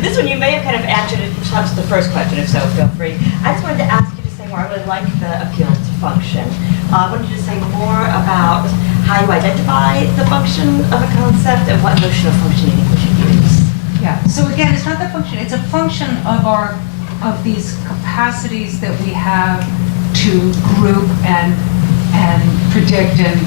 This one you may have kind of answered it perhaps the first question, if so, feel free. I just wanted to ask you to say more. I really like the appeal to function. I wanted you to say more about how you identify the function of a concept and what notion of functioning we should use. Yeah, so again, it's not the function, it's a function of these capacities that we have to group and predict and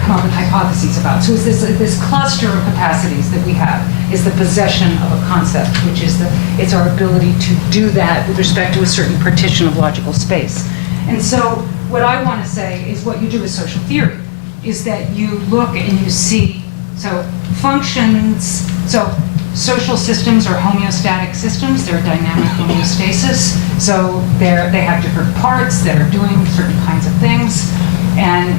come up with hypotheses about. So it's this cluster of capacities that we have is the possession of a concept, which is it's our ability to do that with respect to a certain partition of logical space. And so what I want to say is what you do with social theory is that you look and you see, so functions, so social systems are homeostatic systems, they're dynamic homeostasis, so they have different parts that are doing certain kinds of things. And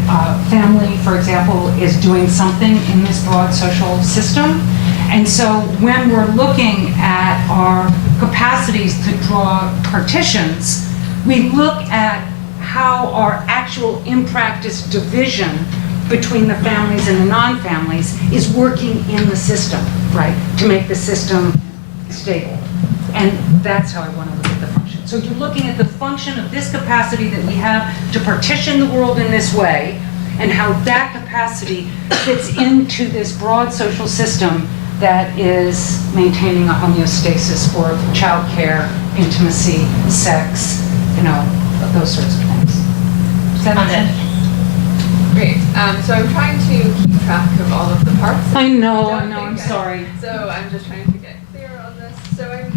family, for example, is doing something in this broad social system. And so when we're looking at our capacities to draw partitions, we look at how our actual in-practice division between the families and the non-families is working in the system, right, to make the system stable. And that's how I want to look at the function. So you're looking at the function of this capacity that we have to partition the world in this way, and how that capacity fits into this broad social system that is maintaining a homeostasis for childcare, intimacy, sex, those sorts of things. Does that make sense? Great. So I'm trying to keep track of all of the parts. I know, I'm sorry. So I'm just trying to get clear on this. So I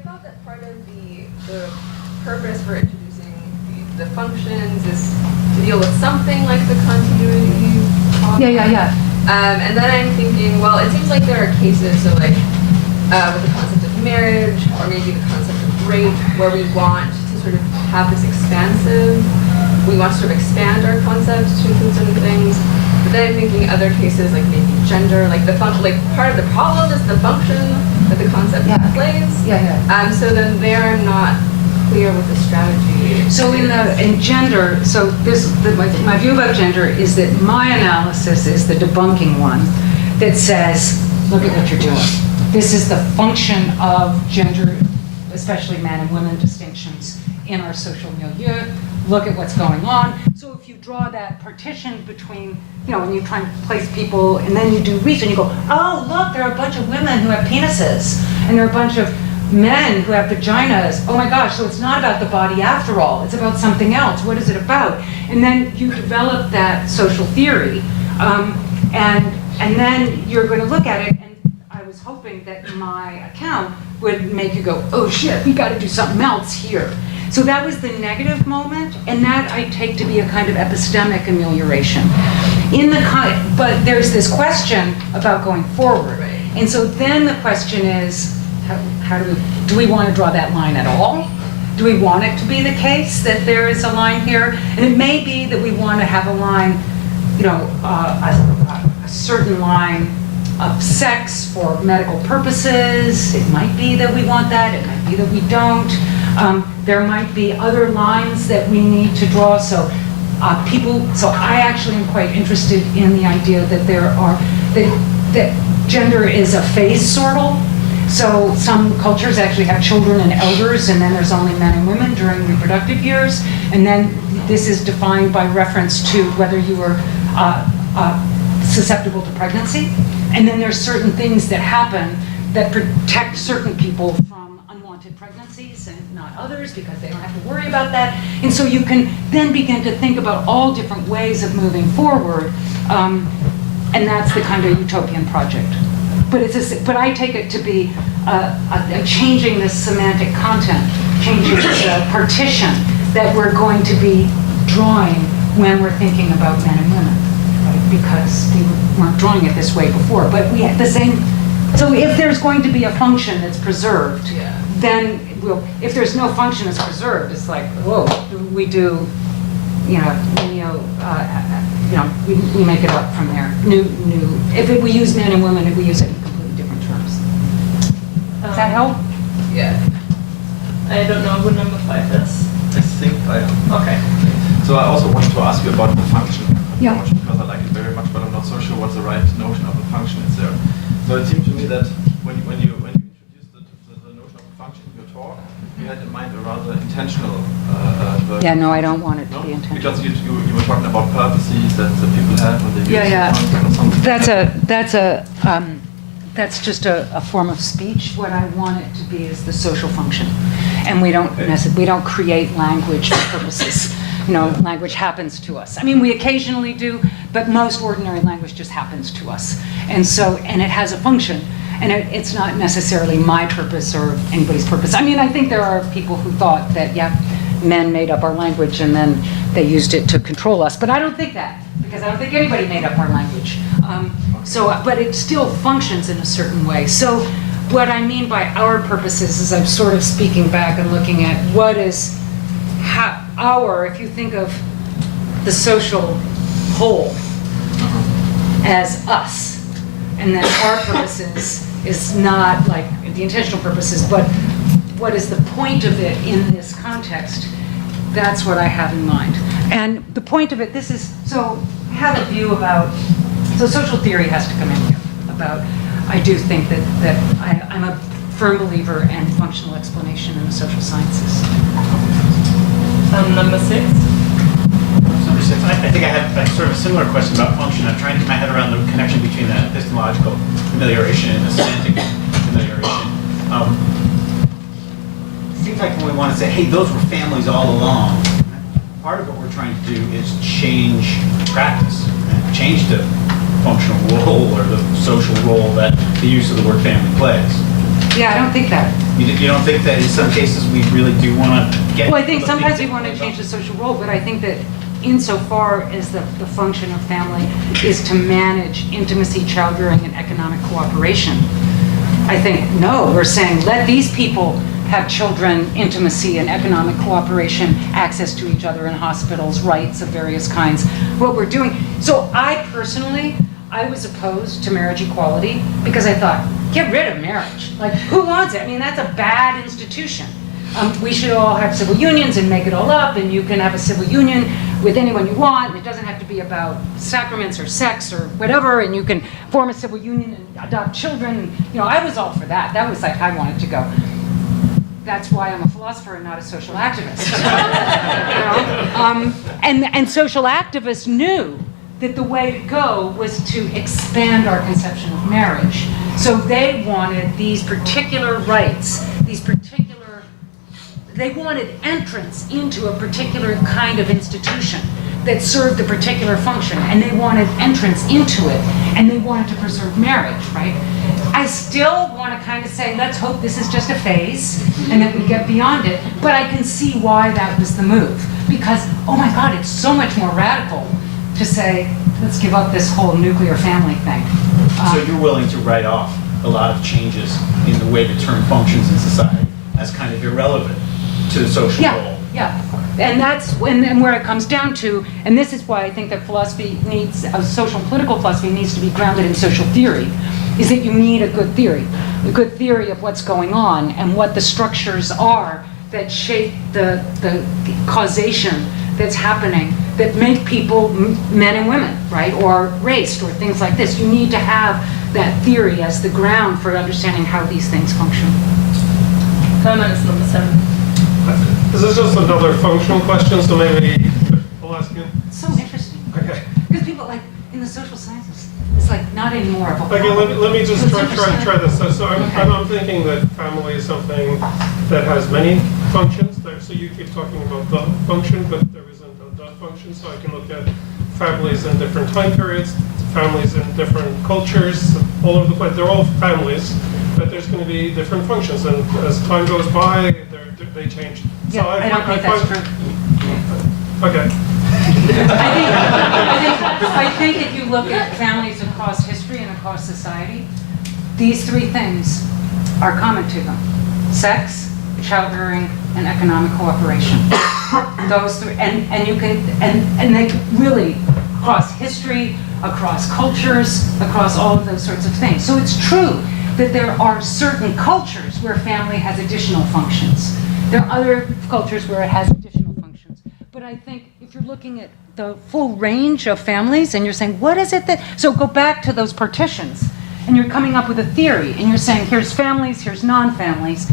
thought that part of the purpose for introducing the functions is to deal with something like the continuity problem. Yeah. And then I'm thinking, well, it seems like there are cases, so like with the concept of marriage, or maybe the concept of rape, where we want to sort of have this expansive, we want to sort of expand our concepts to include certain things. But then I'm thinking other cases, like maybe gender, like the function, like part of the problem is the function that the concept plays. Yeah. So then they're not clear with the strategy. So in gender, so my view about gender is that my analysis is the debunking one that says, look at what you're doing. This is the function of gender, especially man and women distinctions in our social milieu. Look at what's going on. So if you draw that partition between, when you try and place people and then you do research and you go, oh, look, there are a bunch of women who have penises and there are a bunch of men who have vaginas. Oh my gosh, so it's not about the body after all. It's about something else. What is it about? And then you develop that social theory. And then you're going to look at it, and I was hoping that my account would make you go, oh shit, we got to do something else here. So that was the negative moment, and that I take to be a kind of epistemic amelioration. But there's this question about going forward. And so then the question is, how do we want to draw that line at all? do we want it to be the case that there is a line here? And it may be that we want to have a line, you know, a certain line of sex for medical purposes. It might be that we want that, it might be that we don't. There might be other lines that we need to draw. So so I actually am quite interested in the idea that that gender is a phase sortal. So some cultures actually have children and elders, and then there's only men and women during reproductive years. And then this is defined by reference to whether you are susceptible to pregnancy. And then there's certain things that happen that protect certain people from unwanted pregnancies and not others, because they don't have to worry about that. And so you can then begin to think about all different ways of moving forward. And that's the kind of utopian project. But I take it to be changing this semantic content, changing the partition that we're going to be drawing when we're thinking about men and women, right? Because we weren't drawing it this way before. But we have the same. So if there's going to be a function that's preserved, then if there's no function that's preserved, it's like, whoa, we do, you know, we make it up from there. If we use men and women, we use it in completely different terms. Does that help? Yeah. I don't know who number 5 is. I think I am. Okay. So I also wanted to ask you about the function Yeah. approach, because I like it very much, but I'm not so sure what the right notion of a function is there. So it seemed to me that when you introduced the notion of a function in your talk, you had in mind a rather intentional version. Yeah, no, I don't want it to No? be intentional. Because you were talking about purposes that the people have when they use the function or something. That's just a form of speech. What I want it to be is the social function, and we don't create language for purposes. You know, language happens to us. I mean, we occasionally do, but most ordinary language just happens to us, and it has a function, and it's not necessarily my purpose or anybody's purpose. I mean, I think there are people who thought that men made up our language and then they used it to control us, but I don't think that, because I don't think anybody made up our language. But it still functions in a certain way. So what I mean by our purposes is I'm sort of speaking back and looking at what is if you think of the social whole as us, and then our purposes is not like the intentional purposes, but what is the point of it in this context? That's what I have in mind. And the point of it, so I have a view about, so social theory has to come in here about, I do think that I'm a firm believer in functional explanation in the social sciences. Number 6. Number 6. I think I have a sort of a similar question about function. I'm trying to get my head around the connection between the epistemological amelioration and the semantic amelioration. It seems like when we want to say, hey, those were families all along, part of what we're trying to do is change practice, right? Change the functional role or the social role that the use of the word family plays. Yeah, I don't think that. You don't think that in some cases we really do want to get... Well, I think sometimes we want to change the social role, but I think that insofar as the function of family is to manage intimacy, childbearing, and economic cooperation, I think, no, we're saying let these people have children, intimacy, and economic cooperation, access to each other in hospitals, rights of various kinds, what we're doing. So I was opposed to marriage equality because I thought, get rid of marriage. Like, who wants it? I mean, that's a bad institution. We should all have civil unions and make it all up, and you can have a civil union with anyone you want. It doesn't have to be about sacraments or sex or whatever, and you can form a civil union and adopt children. You know, I was all for that. That was like, I wanted to go. That's why I'm a philosopher and not a social activist. You know? And social activists knew that the way to go was to expand our conception of marriage. So they wanted these particular rights, they wanted entrance into a particular kind of institution that served a particular function, and they wanted entrance into it, and they wanted to preserve marriage, right? I still want to kind of say, let's hope this is just a phase, and that we get beyond it, but I can see why that was the move. Because, oh my God, it's so much more radical to say, let's give up this whole nuclear family thing. So you're willing to write off a lot of changes in the way the term functions in society as kind of irrelevant to the social Yeah, goal. yeah. And that's and where it comes down to, and this is why I think that philosophy needs, social and political philosophy needs to be grounded in social theory, is that you need a good theory of what's going on and what the structures are that shape the causation that's happening, that make people men and women, right? Or raced, or things like this. You need to have that theory as the ground for understanding how these things function. Comment is number 7. This is just another functional question, so maybe I'll ask you. It's so interesting. Okay. Because people, like, in the social sciences, it's like not anymore of a Okay, let me just It's try this. So Okay. I'm thinking that family is something that has many functions. So you keep talking about the function, but there isn't a the function. So I can look at families in different time periods, families in different cultures, all over the place. They're all families, but there's going to be different functions. And as time goes by, they change. Yeah, So I don't think that's true. Okay. I think if you look at families across history and across society, these three things are common to them: sex, child-rearing, and economic cooperation. Those three, and you can, and they really across history, across cultures, across all of those sorts of things. So it's true that there are certain cultures where family has additional functions. There are other cultures where it has additional functions. But I think if you're looking at the full range of families and you're saying, what is it that, so go back to those partitions and you're coming up with a theory and you're saying, here's families, here's non-families.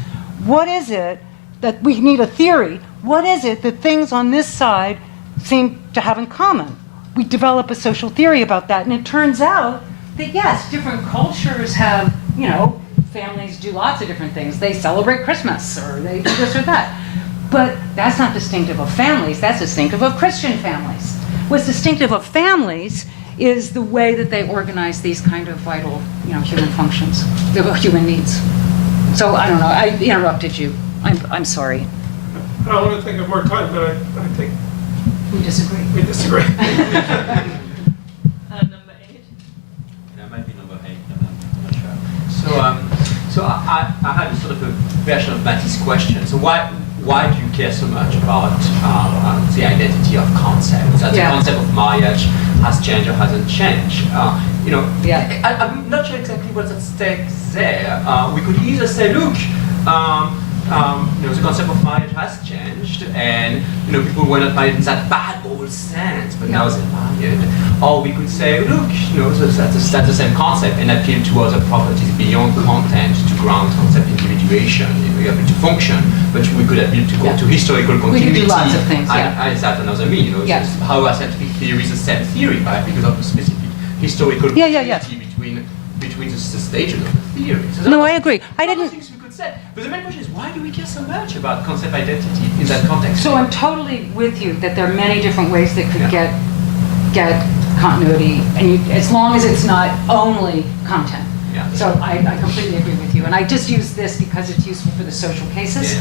What is it that we need a theory? What is it that things on this side seem to have in common? We develop a social theory about that, and it turns out that yes, different cultures have, you know, families do lots of different things. They celebrate Christmas, or they do this or that. But that's not distinctive of families, that's distinctive of Christian families. What's distinctive of families is the way that they organize these kind of vital, you know, human functions, the human needs. So I don't know, I interrupted you. I'm sorry. I want to think of more time, but I think We disagree. we disagree. Number 8. Yeah, maybe number 8, I'm not sure. So I had a sort of a version of Matty's question. So why do you care so much about the identity of concepts? That Yeah. the concept of marriage has changed or hasn't changed? You know, Yeah. I'm not sure exactly what's at stake there. We could either say, look, you know, the concept of marriage has changed, and you know, people were not married in that bad old sense, but now they're married. Or we could say, look, you know, that's the same concept, and appeal to other properties beyond content to ground concept individuation. You know, you have to function, but we could appeal to historical continuity. We could do lots of things, yeah. And is that another mean? You know, Yeah. how a scientific theory is the same theory, right? Because of the specific historical continuity between the stages of the theory. So No, I agree. I other didn't. things we could say. But the main question is, why do we care so much about concept identity in that context? So I'm totally with you that there are many different ways that could get continuity, and as long as it's not only content. Yeah. So I completely agree with you, and I just use this because it's useful for the social cases.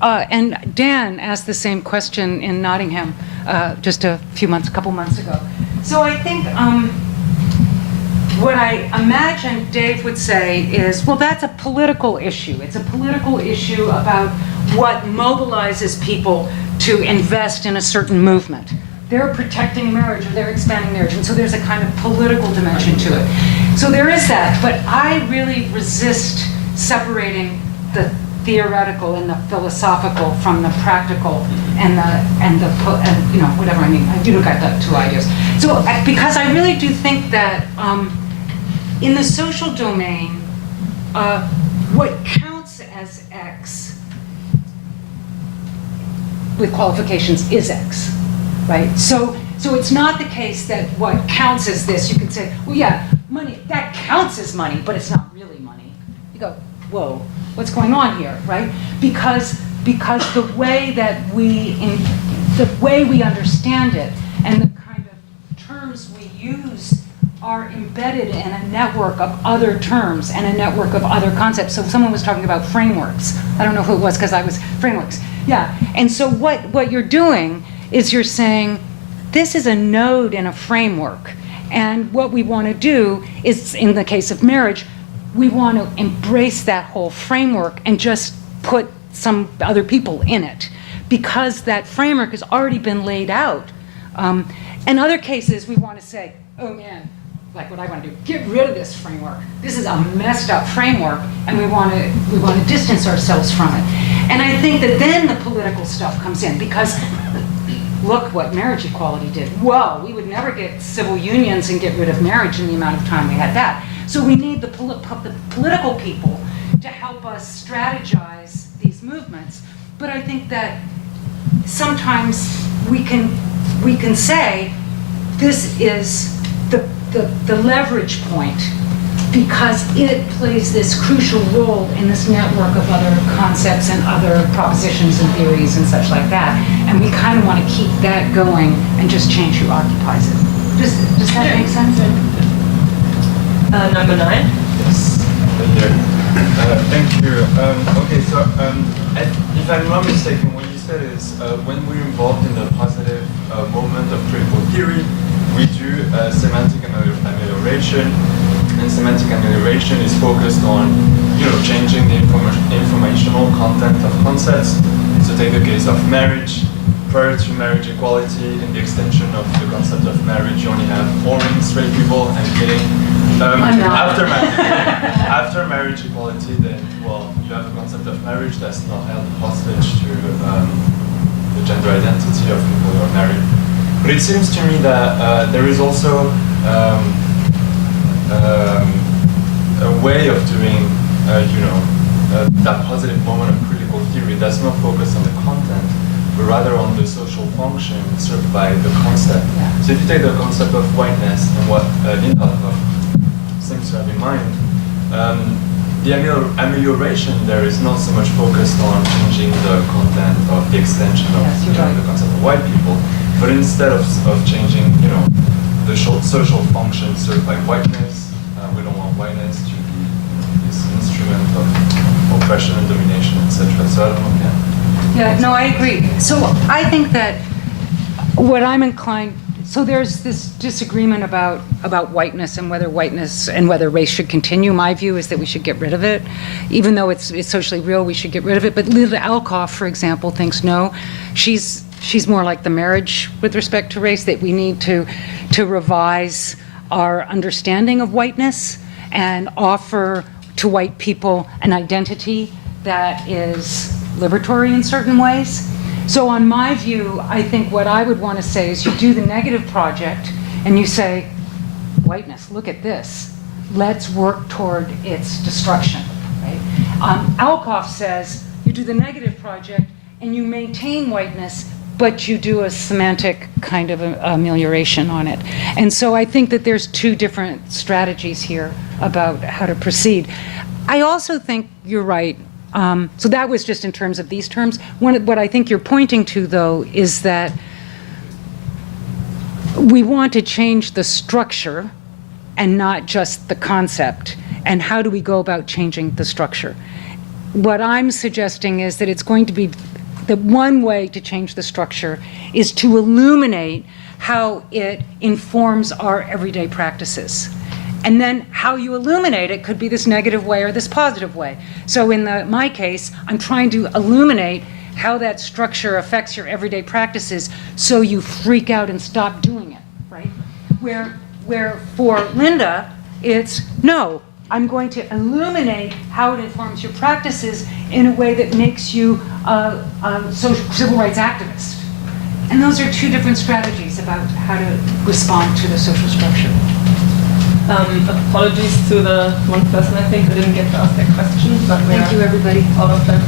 And Dan asked the same question in Nottingham just a couple months ago. So I think what I imagine Dave would say is, well, that's a political issue. It's a political issue about what mobilizes people to invest in a certain movement. They're protecting marriage or they're expanding marriage, and so there's a kind of political dimension to it. So there is that, but I really resist separating the theoretical and the philosophical from the practical and you know, whatever I mean. You got the two ideas. So because I really do think that in the social domain, what counts as X with qualifications is X, right? So it's not the case that what counts as this, you could say, well, yeah, money, that counts as money, but it's not really money. You go, whoa, what's going on here, right? Because the way that we understand it and the kind of terms we use are embedded in a network of other terms and a network of other concepts. So someone was talking about frameworks. I don't know who it was because I was frameworks. Yeah, and so what you're doing is you're saying, this is a node in a framework. And what we want to do is, in the case of marriage, we want to embrace that whole framework and just put some other people in it, because that framework has already been laid out. In other cases, we want to say, oh man, like what I want to do, get rid of this framework. This is a messed up framework, and we want to distance ourselves from it. And I think that then the political stuff comes in, because look what marriage equality did. Whoa, we would never get civil unions and get rid of marriage in the amount of time we had that. So we need the political people to help us strategize these movements. But I think that sometimes we can say this is the leverage point, because it plays this crucial role in this network of other concepts and other propositions and theories and such like that. And we kind of want to keep that going and just change who occupies it. Does that make sense? Number 9. Yes, here. Thank you. Okay, so if I'm not mistaken, what you said is when we're involved in the positive movement of critical theory, we do semantic amelioration, and semantic amelioration is focused on, changing the informational content of concepts. So take the case of marriage. Prior to marriage equality, in the extension of the concept of marriage, you only have boring straight people and gay. After marriage equality, then, you have a concept of marriage that's not held hostage to the gender identity of people who are married. But it seems to me that there is also a way of doing, that positive moment of critical theory that's not focused on the content, but rather on the social function served by the concept. Yeah. So if you take the concept of whiteness and what Linda seems to have in mind, the amelioration there is not so much focused on changing the content of the extension of the concept of white people, but instead of changing, the social function served by whiteness, we don't want whiteness to be this instrument of oppression and domination, etc. So I don't know. Yeah, no, I agree. So I think that what I'm inclined, so there's this disagreement about whiteness and whether race should continue. My view is that we should get rid of it. Even though it's socially real, we should get rid of it. But Lila Alcoff, for example, thinks no. She's more like the marriage with respect to race, that we need to revise our understanding of whiteness and offer to white people an identity that is liberatory in certain ways. So on my view, I think what I would want to say is you do the negative project and you say, whiteness, look at this. Let's work toward its destruction, right? Alcoff says you do the negative project and you maintain whiteness, but you do a semantic kind of amelioration on it. And so I think that there's two different strategies here about how to proceed. I also think you're right. So that was just in terms of these terms. What I think you're pointing to, though, is that we want to change the structure and not just the concept. And how do we go about changing the structure? What I'm suggesting is that it's going to be the one way to change the structure is to illuminate how it informs our everyday practices. And then how you illuminate it could be this negative way or this positive way. So in my case, I'm trying to illuminate how that structure affects your everyday practices so you freak out and stop doing it, right? Where for Linda, it's no, I'm going to illuminate how it informs your practices in a way that makes you a civil rights activist. And those are two different strategies about how to respond to the social structure. Apologies to the one person I think who didn't get to ask their question, but Thank you, everybody. Out of time.